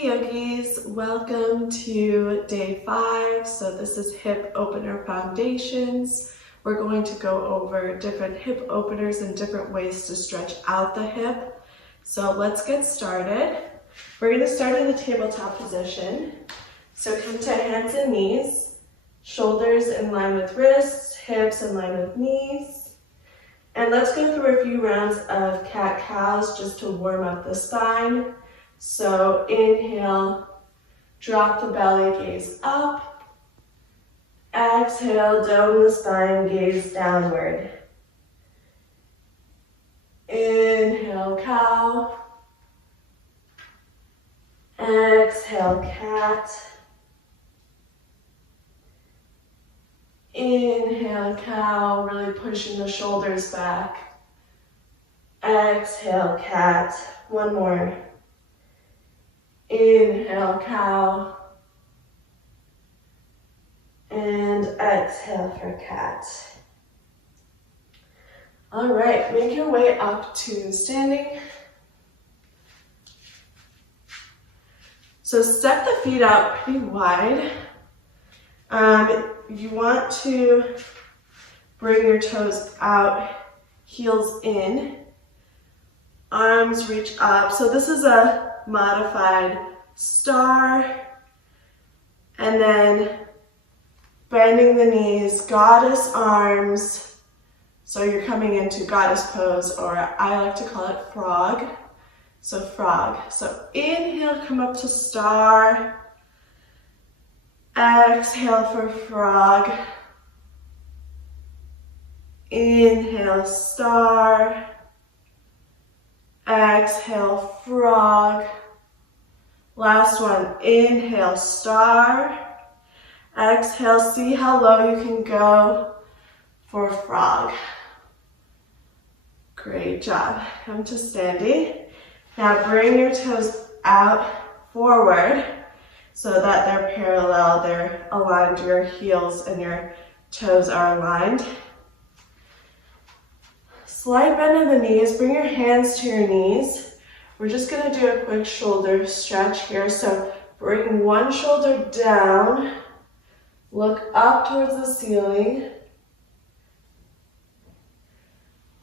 Hey yogis, welcome to day 5. So this is hip opener foundations. We're going to go over different hip openers and different ways to stretch out the hip. So let's get started. We're going to start in the tabletop position. So come to hands and knees, shoulders in line with wrists, hips in line with knees. And let's go through a few rounds of cat-cows just to warm up the spine. So inhale, drop the belly, gaze up. Exhale, dome the spine, gaze downward. Inhale, cow. Exhale, cat. Inhale, cow, really pushing the shoulders back. Exhale, cat. One more. Inhale, cow. And exhale for cat. All right, make your way up to standing. So step the feet out pretty wide. You want to bring your toes out, heels in, arms reach up. So this is a modified star, and then bending the knees, goddess arms. So you're coming into goddess pose, or I like to call it frog. So frog. So inhale, come up to star. Exhale for frog. Inhale, star. Exhale, frog. Last one. Inhale, star. Exhale, see how low you can go for frog. Great job. Come to standing. Now bring your toes out forward so that they're parallel, they're aligned, your heels and your toes are aligned. Slight bend of the knees, bring your hands to your knees. We're just gonna do a quick shoulder stretch here. So bring one shoulder down, look up towards the ceiling.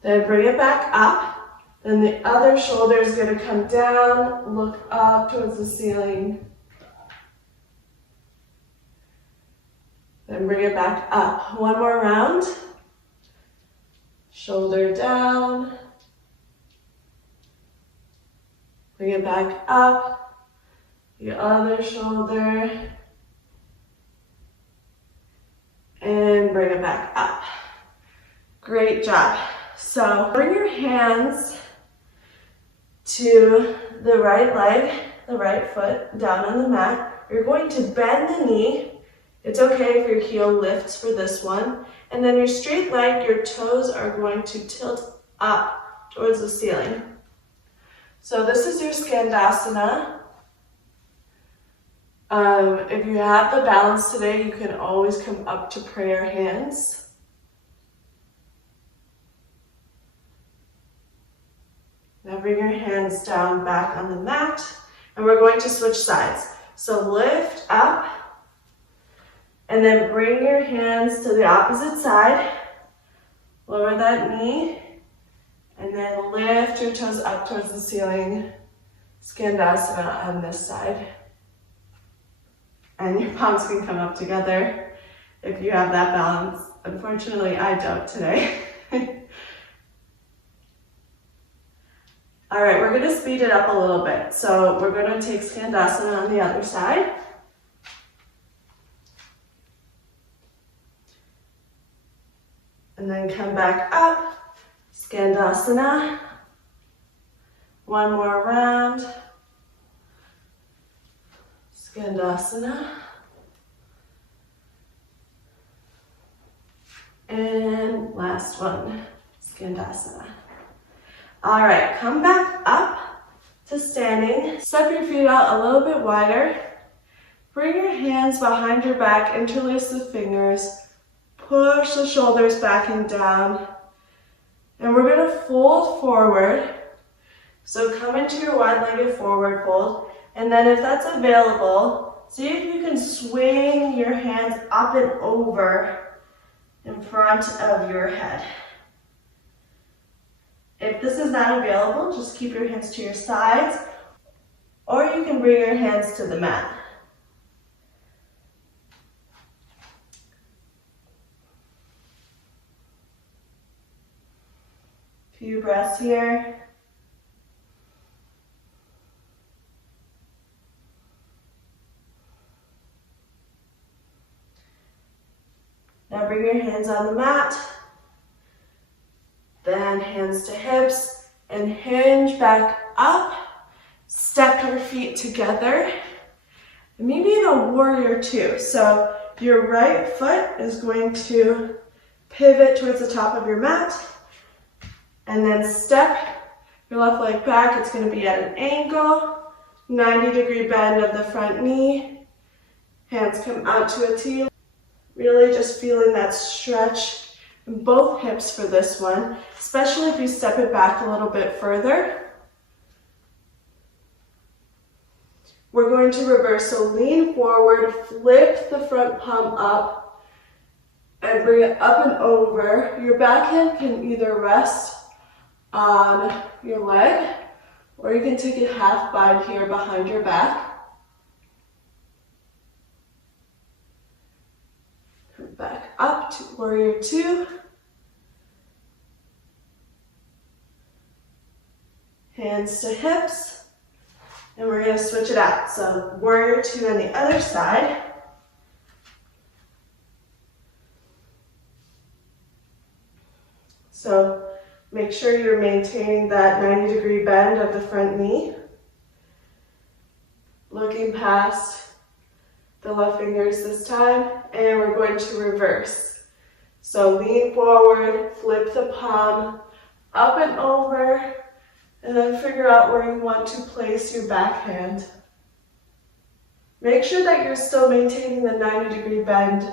Then bring it back up. Then the other shoulder is gonna come down, look up towards the ceiling. Then bring it back up. One more round. Shoulder down. Bring it back up. The other shoulder. And bring it back up. Great job. So bring your hands to the right leg, the right foot down on the mat. You're going to bend the knee. It's okay if your heel lifts for this one. And then your straight leg, your toes are going to tilt up towards the ceiling. So this is your Skandasana. If you have the balance today, you can always come up to prayer hands. Now bring your hands down back on the mat, and we're going to switch sides. So lift up, and then bring your hands to the opposite side. Lower that knee, and then lift your toes up towards the ceiling. Skandasana on this side. And your palms can come up together if you have that balance. Unfortunately, I don't today. All right, we're gonna speed it up a little bit. So we're gonna take Skandasana on the other side. And then come back up, Skandasana. One more round. Skandasana. And last one, Skandasana. All right, come back up to standing. Step your feet out a little bit wider. Bring your hands behind your back, interlace the fingers. Push the shoulders back and down. And we're gonna fold forward. So come into your wide-legged forward fold. And then if that's available, see if you can swing your hands up and over in front of your head. If this is not available, just keep your hands to your sides, or you can bring your hands to the mat. Few breaths here. Now bring your hands on the mat, then hands to hips, and hinge back up. Step your feet together, and maybe in a warrior two. So your right foot is going to pivot towards the top of your mat, and then step your left leg back. It's going to be at an angle, 90-degree bend of the front knee. Hands come out to a T. Really just feeling that stretch in both hips for this one, especially if you step it back a little bit further. We're going to reverse, so lean forward, flip the front palm up, and bring it up and over. Your backhand can either rest on your leg, or you can take a half bind here behind your back. Come back up to warrior two. Hands to hips. And we're going to switch it out. So warrior two on the other side. So make sure you're maintaining that 90-degree bend of the front knee. Looking past the left fingers this time, and we're going to reverse. So lean forward, flip the palm up and over, and then figure out where you want to place your backhand. Make sure that you're still maintaining the 90-degree bend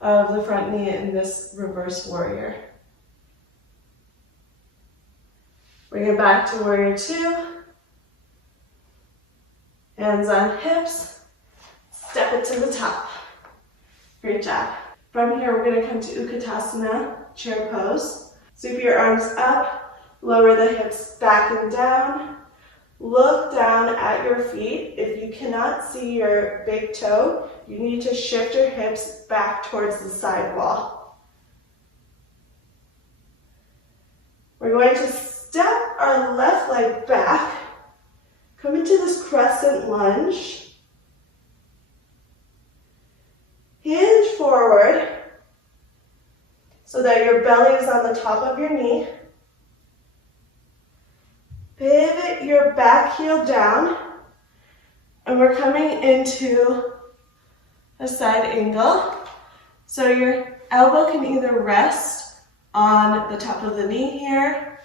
of the front knee in this reverse warrior. Bring it back to warrior two. Hands on hips. Step it to the top. Great job. From here, we're going to come to Utkatasana, chair pose. Sweep your arms up, lower the hips back and down. Look down at your feet. If you cannot see your big toe, you need to shift your hips back towards the side wall. We're going to step our left leg back, come into this crescent lunge. Hinge forward so that your belly is on the top of your knee. Pivot your back heel down, and we're coming into a side angle. So your elbow can either rest on the top of the knee here,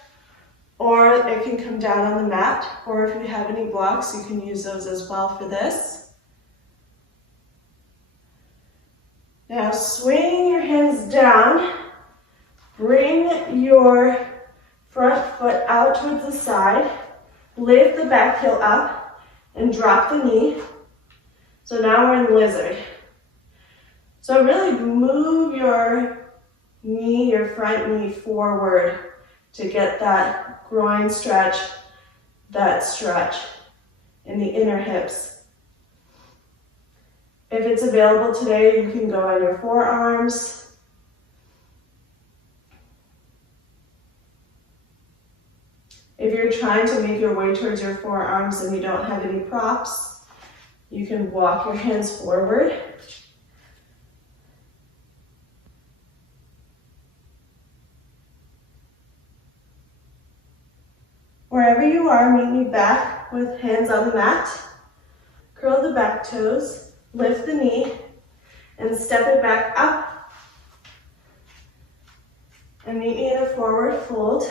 or it can come down on the mat, or if you have any blocks, you can use those as well for this. Now swing your hands down, bring your front foot out towards the side, lift the back heel up, and drop the knee. So now we're in lizard. So really move your knee, your front knee forward to get that groin stretch, that stretch in the inner hips. If it's available today, you can go on your forearms. If you're trying to make your way towards your forearms and you don't have any props, you can walk your hands forward. Wherever you are, meet me back with hands on the mat. Curl the back toes. Lift the knee and step it back up. And meet me in a forward fold.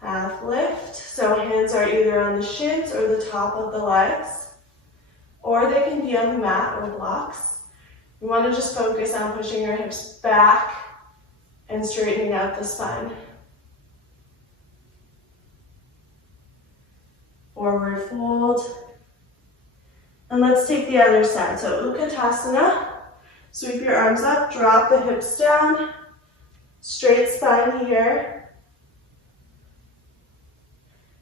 Half lift. So hands are either on the shins or the top of the legs, or they can be on the mat or blocks. You want to just focus on pushing your hips back and straightening out the spine. forward fold. And let's take the other side. So Utkatasana. Sweep your arms up, drop the hips down. Straight spine here.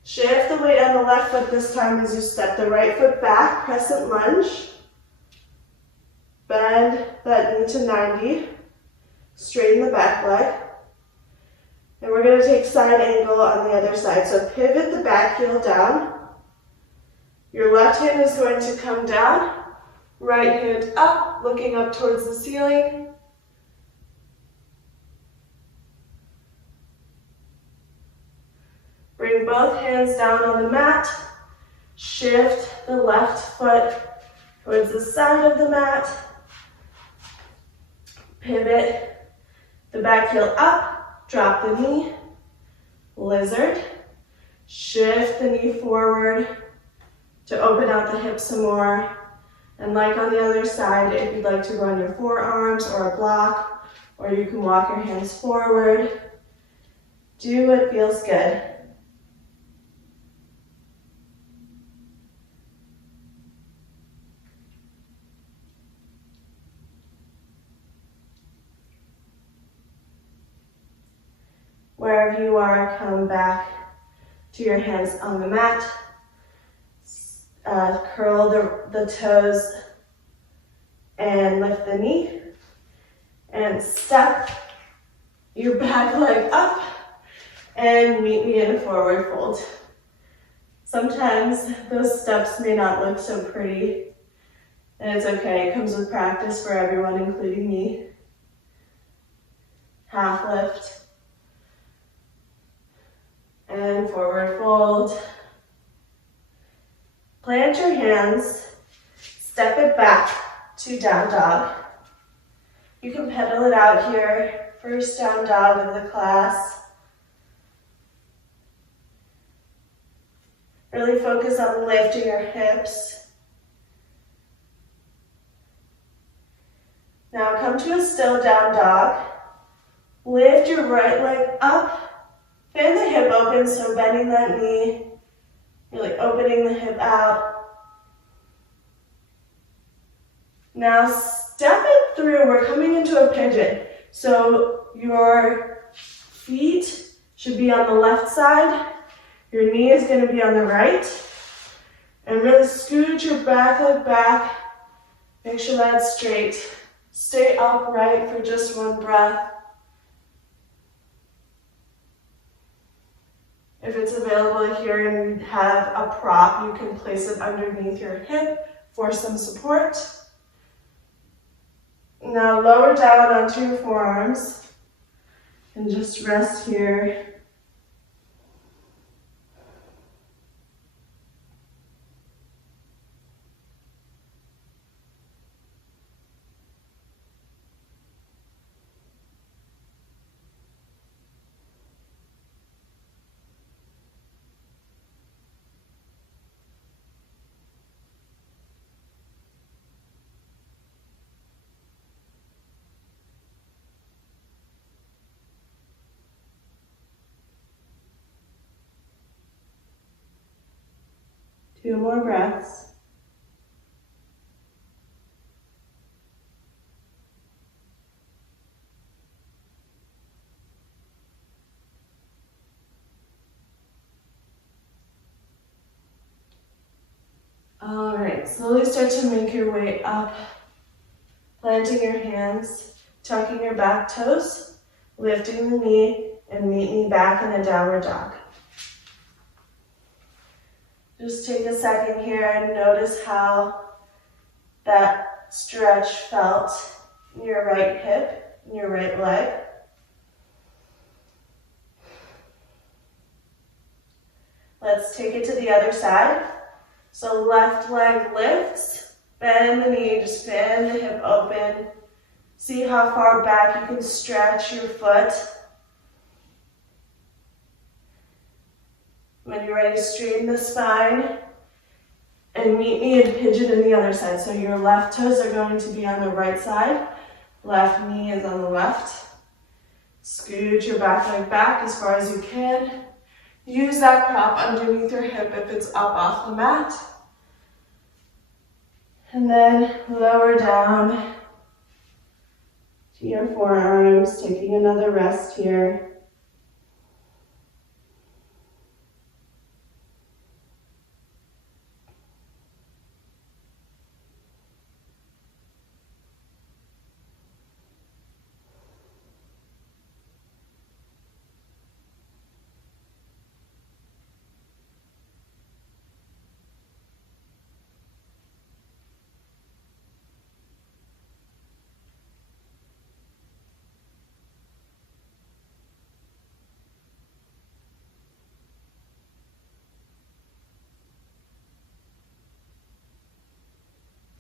Shift the weight on the left foot this time as you step the right foot back, crescent lunge. Bend that knee to 90. Straighten the back leg. And we're going to take side angle on the other side. So pivot the back heel down. Your left hand is going to come down. Right hand up, looking up towards the ceiling. Bring both hands down on the mat. Shift the left foot towards the side of the mat. Pivot the back heel up, drop the knee. Lizard. Shift the knee forward to open out the hips some more. And like on the other side, if you'd like to run your forearms or a block, or you can walk your hands forward. Do what feels good. Wherever you are, come back to your hands on the mat. Curl the toes and lift the knee. And step your back leg up and meet me in a forward fold. Sometimes those steps may not look so pretty, and it's okay. It comes with practice for everyone, including me. Half lift. And forward fold. Plant your hands, step it back to down dog. You can pedal it out here, first down dog of the class. Really focus on lifting your hips. Now come to a still down dog. Lift your right leg up, fan the hip open, so bending that knee. Really opening the hip out. Now step it through. We're coming into a pigeon. So your feet should be on the left side. Your knee is going to be on the right. And really scoot your back leg back. Make sure that's straight. Stay upright for just one breath. If it's available here and you have a prop, you can place it underneath your hip for some support. Now lower down onto your forearms and just rest here. Two more breaths. All right, slowly start to make your way up, planting your hands, tucking your back toes, lifting the knee, and meet me back in a downward dog. Just take a second here and notice how that stretch felt in your right hip, in your right leg. Let's take it to the other side. So left leg lifts, bend the knee, just fan the hip open. See how far back you can stretch your foot. When you're ready, straighten the spine and meet me in pigeon in the other side. So your left toes are going to be on the right side. Left knee is on the left. Scoot your back leg back as far as you can. Use that prop underneath your hip if it's up off the mat. And then lower down to your forearms, taking another rest here.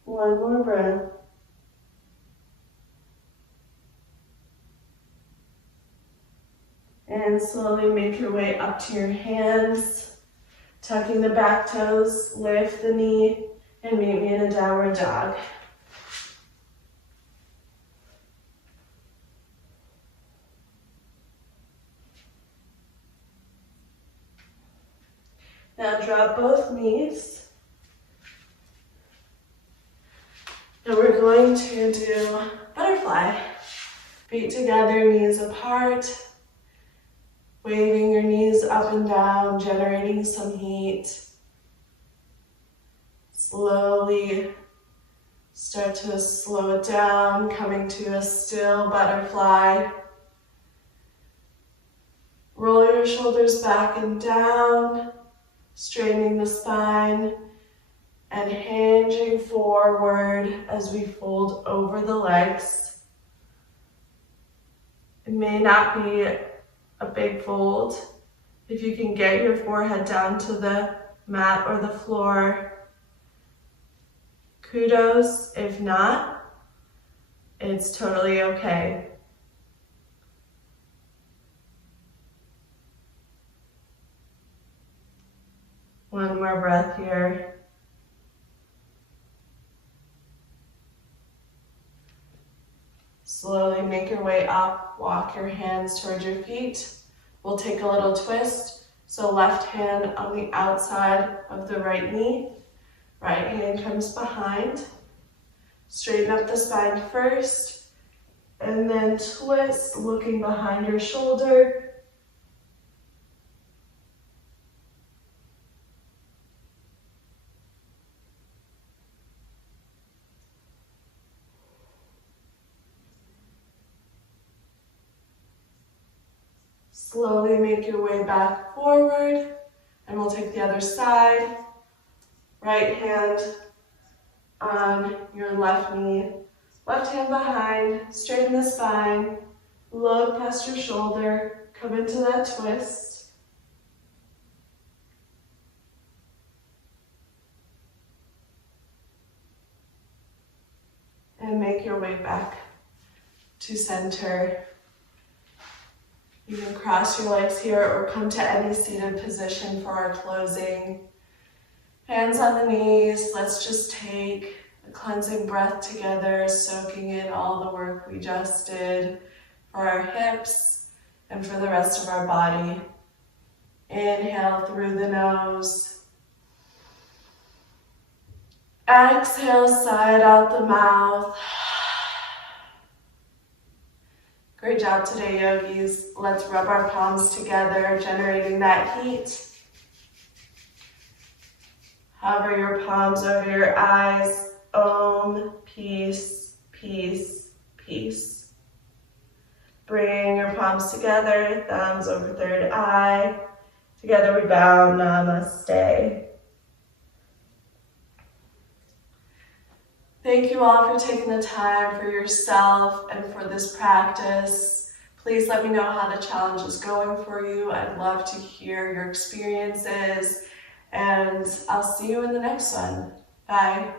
One more breath. And slowly make your way up to your hands, tucking the back toes, lift the knee, and meet me in a downward dog. Now drop both knees. And we're going to do butterfly. Feet together, knees apart. Waving your knees up and down, generating some heat. Slowly start to slow it down, coming to a still butterfly. Roll your shoulders back and down, straightening the spine, and hinging forward as we fold over the legs. It may not be a big fold. If you can get your forehead down to the mat or the floor, kudos. If not, it's totally okay. One more breath here. Slowly make your way up, walk your hands towards your feet. We'll take a little twist. So left hand on the outside of the right knee. Right hand comes behind. Straighten up the spine first. And then twist, looking behind your shoulder. Slowly make your way back forward, and we'll take the other side. Right hand on your left knee, left hand behind, straighten the spine, look past your shoulder, come into that twist. And make your way back to center. You can cross your legs here or come to any seated position for our closing. Hands on the knees. Let's just take a cleansing breath together, soaking in all the work we just did for our hips and for the rest of our body. Inhale through the nose. Exhale, sigh it out the mouth. Great job today, yogis. Let's rub our palms together, generating that heat. Hover your palms over your eyes. Om, peace, peace, peace. Bring your palms together, thumbs over third eye. Together we bow, namaste. Thank you all for taking the time for yourself and for this practice. Please let me know how the challenge is going for you. I'd love to hear your experiences, and I'll see you in the next one. Bye.